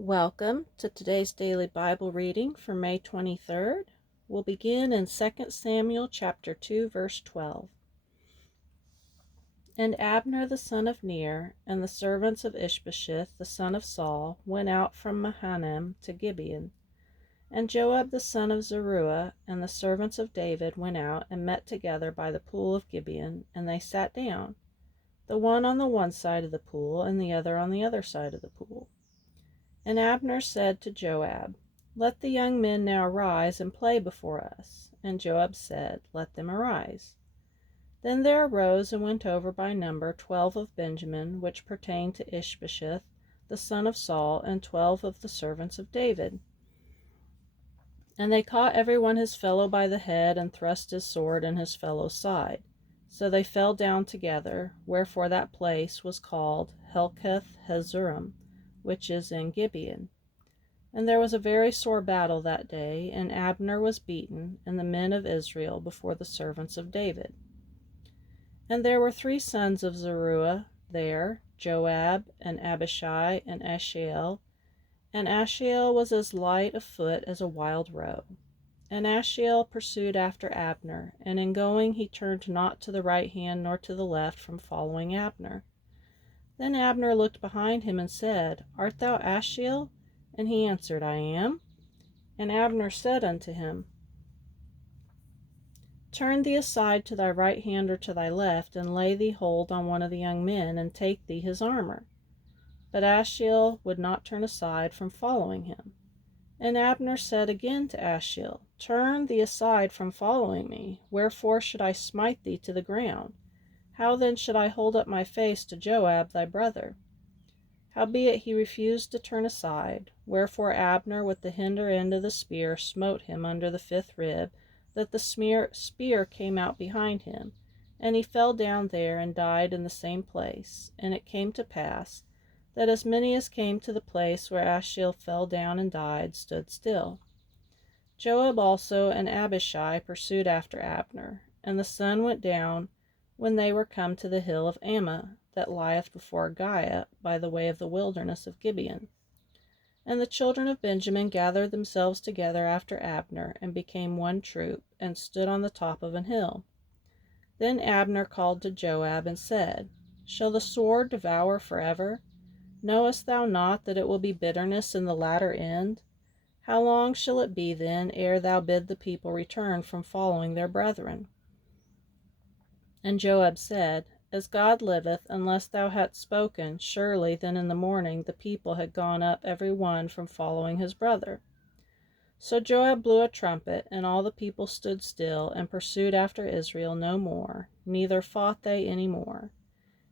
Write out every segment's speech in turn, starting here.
Welcome to today's daily Bible reading for May 23rd. We'll begin in 2 Samuel chapter 2, verse 12. And Abner the son of Ner, and the servants of Ishbosheth the son of Saul, went out from Mahanaim to Gibeon. And Joab the son of Zeruiah, and the servants of David went out and met together by the pool of Gibeon, and they sat down, the one on the one side of the pool, and the other on the other side of the pool. And Abner said to Joab, Let the young men now rise and play before us. And Joab said, Let them arise. Then there arose and went over by number 12 of Benjamin, which pertained to Ishbosheth the son of Saul, and 12 of the servants of David. And they caught every one his fellow by the head, and thrust his sword in his fellow's side. So they fell down together, wherefore that place was called Helkath Hazurim, which is in Gibeon. And there was a very sore battle that day, and Abner was beaten, and the men of Israel before the servants of David. And there were 3 sons of Zeruiah there, Joab, and Abishai, and Asahel. And Asahel was as light of foot as a wild roe. And Asahel pursued after Abner, and in going he turned not to the right hand nor to the left from following Abner. Then Abner looked behind him and said, Art thou Asahel? And he answered, I am. And Abner said unto him, Turn thee aside to thy right hand or to thy left, and lay thee hold on one of the young men, and take thee his armor. But Asahel would not turn aside from following him. And Abner said again to Asahel, Turn thee aside from following me. Wherefore should I smite thee to the ground? How then should I hold up my face to Joab thy brother? Howbeit he refused to turn aside, wherefore Abner with the hinder end of the spear smote him under the 5th rib, that the spear came out behind him, and he fell down there and died in the same place. And it came to pass, that as many as came to the place where Asahel fell down and died stood still. Joab also and Abishai pursued after Abner, and the sun went down when they were come to the hill of Ammah, that lieth before Giah, by the way of the wilderness of Gibeon. And the children of Benjamin gathered themselves together after Abner, and became one troop, and stood on the top of an hill. Then Abner called to Joab, and said, Shall the sword devour forever? Knowest thou not that it will be bitterness in the latter end? How long shall it be then ere thou bid the people return from following their brethren? And Joab said, As God liveth, unless thou hadst spoken, surely then in the morning the people had gone up every one from following his brother. So Joab blew a trumpet, and all the people stood still, and pursued after Israel no more, neither fought they any more.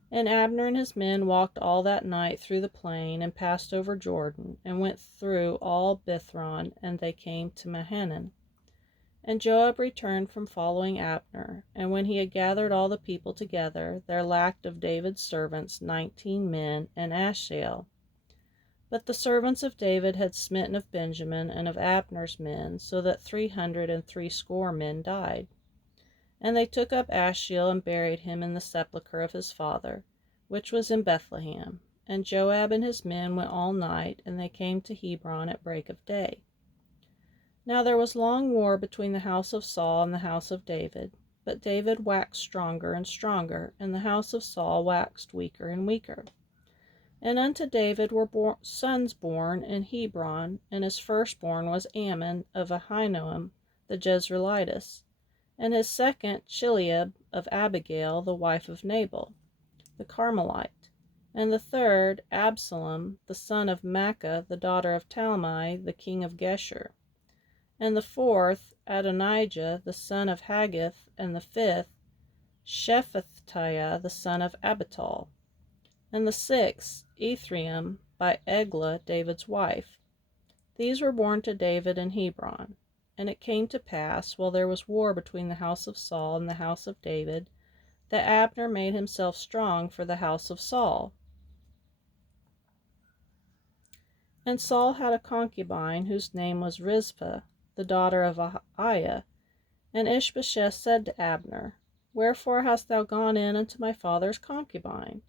And Abner and his men walked all that night through the plain, and passed over Jordan, and went through all Bithron, and they came to Mahanaim. And Joab returned from following Abner, and when he had gathered all the people together, there lacked of David's servants 19 men, and Asahel. But the servants of David had smitten of Benjamin and of Abner's men, so that 360 men died. And they took up Asahel and buried him in the sepulchre of his father, which was in Bethlehem. And Joab and his men went all night, and they came to Hebron at break of day. Now there was long war between the house of Saul and the house of David, but David waxed stronger and stronger, and the house of Saul waxed weaker and weaker. And unto David were sons born in Hebron, and his firstborn was Ammon of Ahinoam the Jezreelitess, and his second Chileab of Abigail the wife of Nabal the Carmelite, and the third Absalom the son of Maacah the daughter of Talmai the king of Geshur, and the fourth Adonijah the son of Haggith, and the fifth Shephatiah the son of Abital, and the sixth Ephraim by Eglah David's wife. These were born to David in Hebron. And it came to pass, while there was war between the house of Saul and the house of David, that Abner made himself strong for the house of Saul. And Saul had a concubine whose name was Rizpah, the daughter of Aiah. And Ishbosheth said to Abner, Wherefore hast thou gone in unto my father's concubine?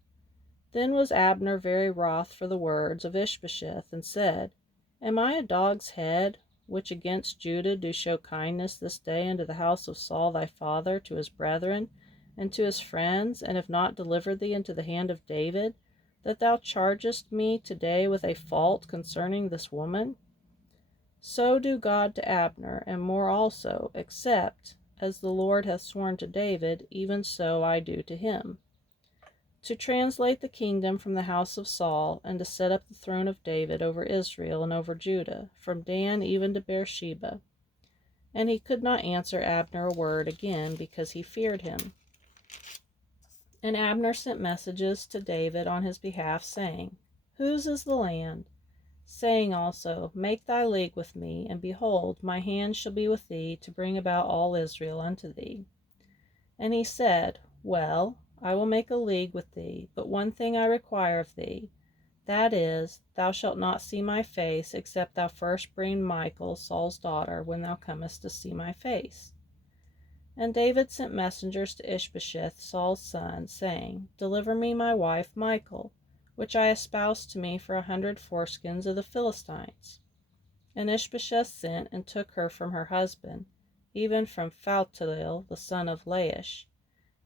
Then was Abner very wroth for the words of Ishbosheth, and said, Am I a dog's head, which against Judah do show kindness this day unto the house of Saul thy father, to his brethren, and to his friends, and have not delivered thee into the hand of David, that thou chargest me today with a fault concerning this woman? So do God to Abner, and more also, except, as the Lord hath sworn to David, even so I do to him, to translate the kingdom from the house of Saul, and to set up the throne of David over Israel and over Judah, from Dan even to Beersheba. And he could not answer Abner a word again, because he feared him. And Abner sent messages to David on his behalf, saying, Whose is the land? Saying also, Make thy league with me, and behold, my hand shall be with thee, to bring about all Israel unto thee. And he said, Well, I will make a league with thee, but one thing I require of thee, that is, thou shalt not see my face, except thou first bring Michal, Saul's daughter, when thou comest to see my face. And David sent messengers to Ishbosheth, Saul's son, saying, Deliver me my wife Michal, which I espoused to me for 100 foreskins of the Philistines. And Ishbosheth sent and took her from her husband, even from Phaltiel the son of Laish.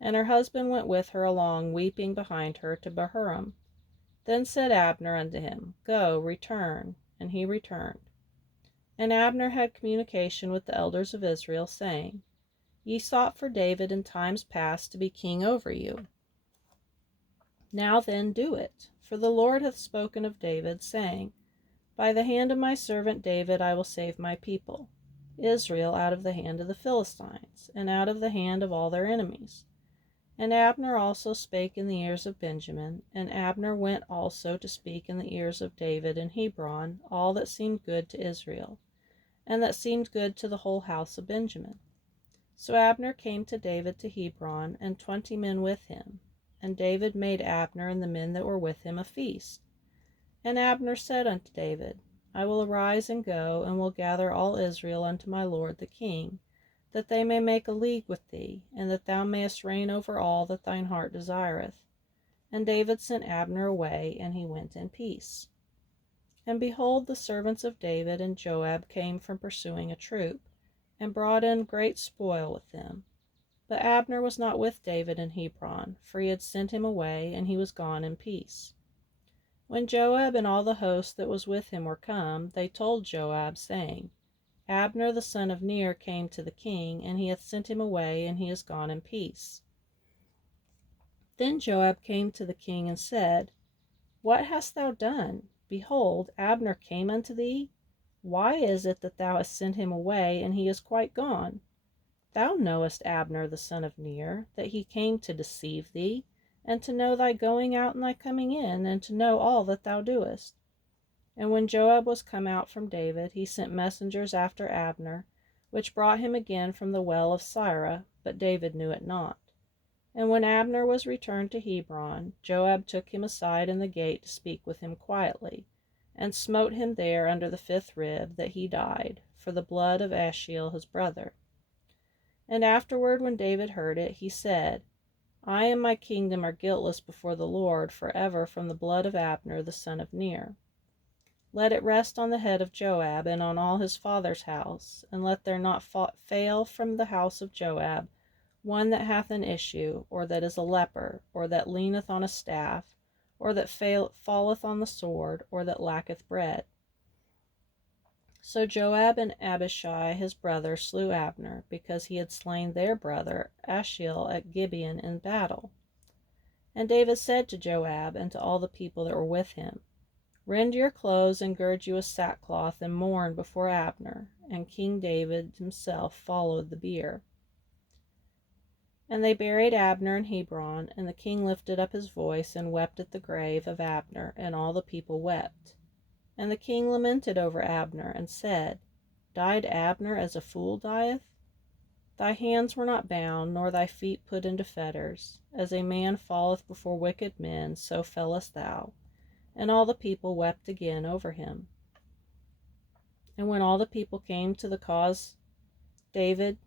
And her husband went with her along, weeping behind her, to Bahurim. Then said Abner unto him, Go, return. And he returned. And Abner had communication with the elders of Israel, saying, Ye sought for David in times past to be king over you. Now then do it, for the Lord hath spoken of David, saying, By the hand of my servant David I will save my people, Israel, out of the hand of the Philistines, and out of the hand of all their enemies. And Abner also spake in the ears of Benjamin, and Abner went also to speak in the ears of David in Hebron all that seemed good to Israel, and that seemed good to the whole house of Benjamin. So Abner came to David to Hebron, and 20 men with him. And David made Abner and the men that were with him a feast. And Abner said unto David, I will arise and go, and will gather all Israel unto my lord the king, that they may make a league with thee, and that thou mayest reign over all that thine heart desireth. And David sent Abner away, and he went in peace. And behold, the servants of David and Joab came from pursuing a troop, and brought in great spoil with them. But Abner was not with David in Hebron, for he had sent him away, and he was gone in peace. When Joab and all the host that was with him were come, they told Joab, saying, Abner the son of Ner came to the king, and he hath sent him away, and he is gone in peace. Then Joab came to the king and said, What hast thou done? Behold, Abner came unto thee. Why is it that thou hast sent him away, and he is quite gone? Thou knowest Abner the son of Ner, that he came to deceive thee, and to know thy going out and thy coming in, and to know all that thou doest. And when Joab was come out from David, he sent messengers after Abner, which brought him again from the well of Sirah, but David knew it not. And when Abner was returned to Hebron, Joab took him aside in the gate to speak with him quietly, and smote him there under the 5th rib, that he died, for the blood of Ashiel his brother. And afterward, when David heard it, he said, I and my kingdom are guiltless before the Lord forever from the blood of Abner the son of Ner. Let it rest on the head of Joab and on all his father's house, and let there not fail from the house of Joab one that hath an issue, or that is a leper, or that leaneth on a staff, or that falleth on the sword, or that lacketh bread. So Joab and Abishai his brother slew Abner, because he had slain their brother Ashiel at Gibeon in battle. And David said to Joab and to all the people that were with him, Rend your clothes and gird you a sackcloth, and mourn before Abner. And King David himself followed the bier. And they buried Abner in Hebron, and the king lifted up his voice and wept at the grave of Abner, and all the people wept. And the king lamented over Abner, and said, Died Abner as a fool dieth? Thy hands were not bound, nor thy feet put into fetters. As a man falleth before wicked men, so fellest thou. And all the people wept again over him. And when all the people came to cause David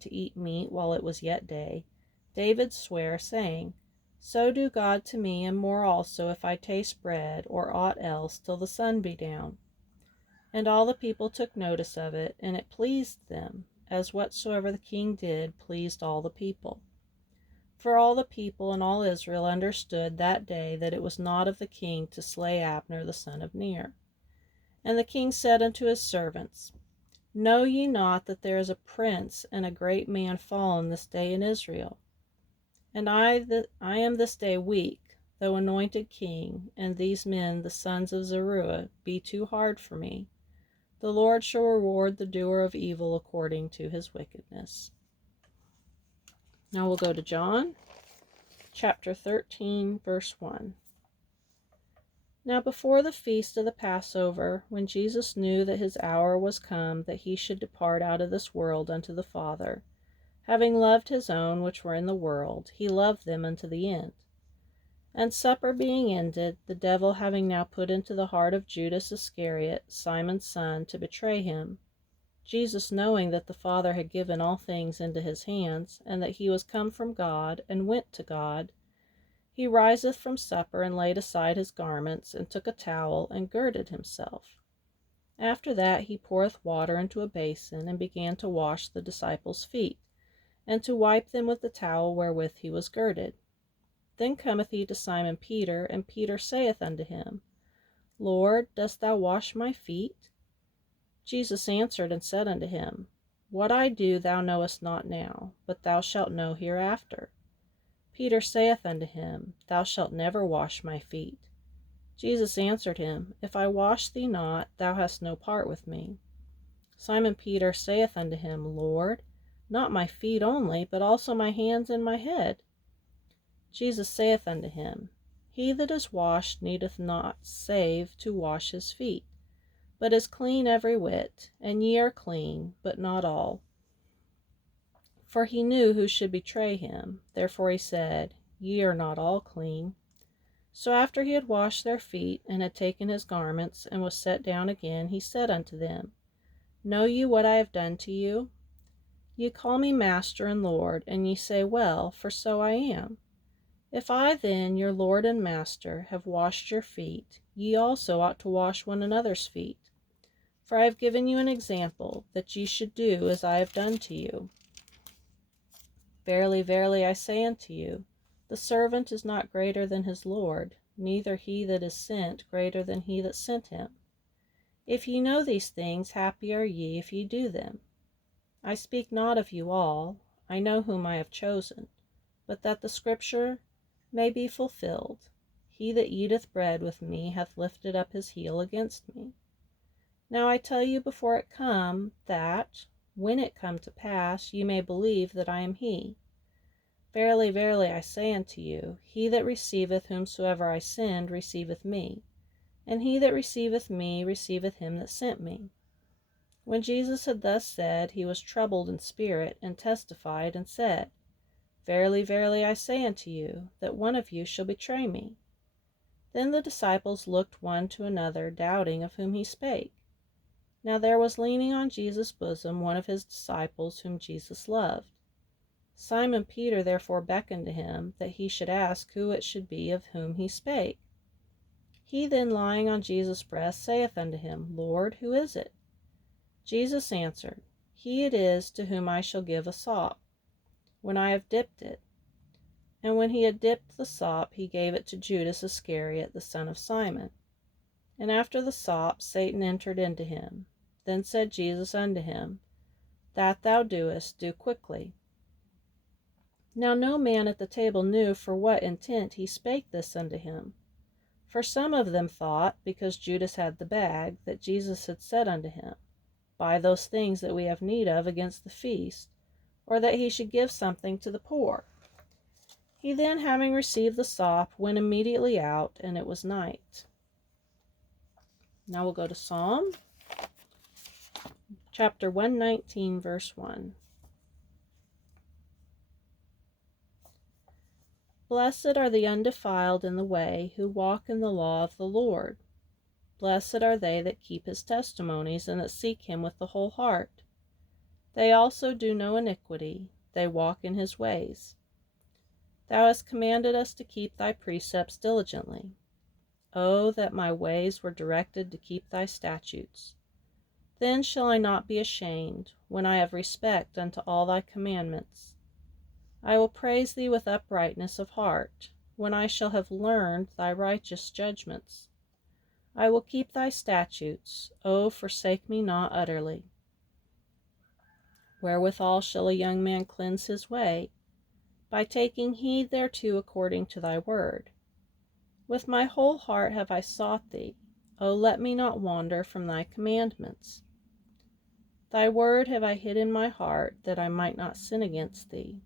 to eat meat while it was yet day, David sware, saying, So do God to me, and more also, if I taste bread, or aught else, till the sun be down. And all the people took notice of it, and it pleased them, as whatsoever the king did pleased all the people. For all the people and all Israel understood that day that it was not of the king to slay Abner the son of Ner. And the king said unto his servants, Know ye not that there is a prince and a great man fallen this day in Israel? And I am this day weak, though anointed king, and these men, the sons of Zeruiah, be too hard for me. The Lord shall reward the doer of evil according to his wickedness. Now we'll go to John, chapter 13, verse 1. Now before the feast of the Passover, when Jesus knew that his hour was come that he should depart out of this world unto the Father, having loved his own which were in the world, he loved them unto the end. And supper being ended, the devil having now put into the heart of Judas Iscariot, Simon's son, to betray him, Jesus, knowing that the Father had given all things into his hands, and that he was come from God, and went to God, he riseth from supper, and laid aside his garments, and took a towel, and girded himself. After that he poureth water into a basin, and began to wash the disciples' feet, and to wipe them with the towel wherewith he was girded. Then cometh he to Simon Peter, and Peter saith unto him, Lord, dost thou wash my feet? Jesus answered and said unto him, What I do thou knowest not now, but thou shalt know hereafter. Peter saith unto him, Thou shalt never wash my feet. Jesus answered him, If I wash thee not, thou hast no part with me. Simon Peter saith unto him, Lord, not my feet only, but also my hands and my head. Jesus saith unto him, He that is washed needeth not save to wash his feet, but is clean every whit, and ye are clean, but not all. For he knew who should betray him, therefore he said, Ye are not all clean. So after he had washed their feet, and had taken his garments, and was set down again, he said unto them, Know ye what I have done to you? Ye call me Master and Lord, and ye say, Well, for so I am. If I then, your Lord and Master, have washed your feet, ye also ought to wash one another's feet. For I have given you an example, that ye should do as I have done to you. Verily, verily, I say unto you, the servant is not greater than his Lord, neither he that is sent greater than he that sent him. If ye know these things, happy are ye if ye do them. I speak not of you all, I know whom I have chosen, but that the scripture may be fulfilled, He that eateth bread with me hath lifted up his heel against me. Now I tell you before it come, that, when it come to pass, ye may believe that I am he. Verily, verily, I say unto you, he that receiveth whomsoever I send receiveth me, and he that receiveth me receiveth him that sent me. When Jesus had thus said, he was troubled in spirit, and testified, and said, Verily, verily, I say unto you, that one of you shall betray me. Then the disciples looked one to another, doubting of whom he spake. Now there was leaning on Jesus' bosom one of his disciples whom Jesus loved. Simon Peter therefore beckoned to him, that he should ask who it should be of whom he spake. He then lying on Jesus' breast saith unto him, Lord, who is it? Jesus answered, He it is to whom I shall give a sop, when I have dipped it. And when he had dipped the sop, he gave it to Judas Iscariot, the son of Simon. And after the sop, Satan entered into him. Then said Jesus unto him, That thou doest, do quickly. Now no man at the table knew for what intent he spake this unto him. For some of them thought, because Judas had the bag, that Jesus had said unto him, Buy those things that we have need of against the feast, or that he should give something to the poor. He then, having received the sop, went immediately out, and it was night. Now we'll go to Psalm, chapter 119, verse 1. Blessed are the undefiled in the way, who walk in the law of the Lord. Blessed are they that keep his testimonies, and that seek him with the whole heart. They also do no iniquity, they walk in his ways. Thou hast commanded us to keep thy precepts diligently. Oh, that my ways were directed to keep thy statutes. Then shall I not be ashamed, when I have respect unto all thy commandments. I will praise thee with uprightness of heart, when I shall have learned thy righteous judgments. I will keep thy statutes. O forsake me not utterly. Wherewithal shall a young man cleanse his way? By taking heed thereto according to thy word. With my whole heart have I sought thee. O let me not wander from thy commandments. Thy word have I hid in my heart, that I might not sin against thee.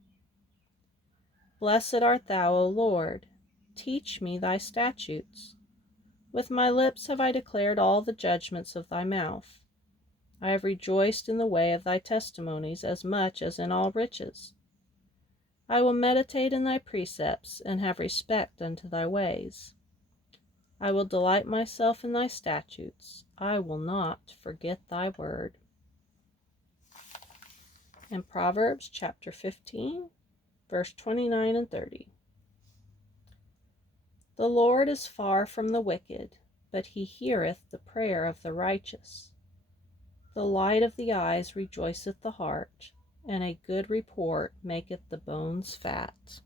Blessed art thou, O Lord. Teach me thy statutes. With my lips have I declared all the judgments of thy mouth. I have rejoiced in the way of thy testimonies as much as in all riches. I will meditate in thy precepts, and have respect unto thy ways. I will delight myself in thy statutes. I will not forget thy word. And Proverbs chapter 15, verse 29 and 30. The Lord is far from the wicked, but he heareth the prayer of the righteous. The light of the eyes rejoiceth the heart, and a good report maketh the bones fat.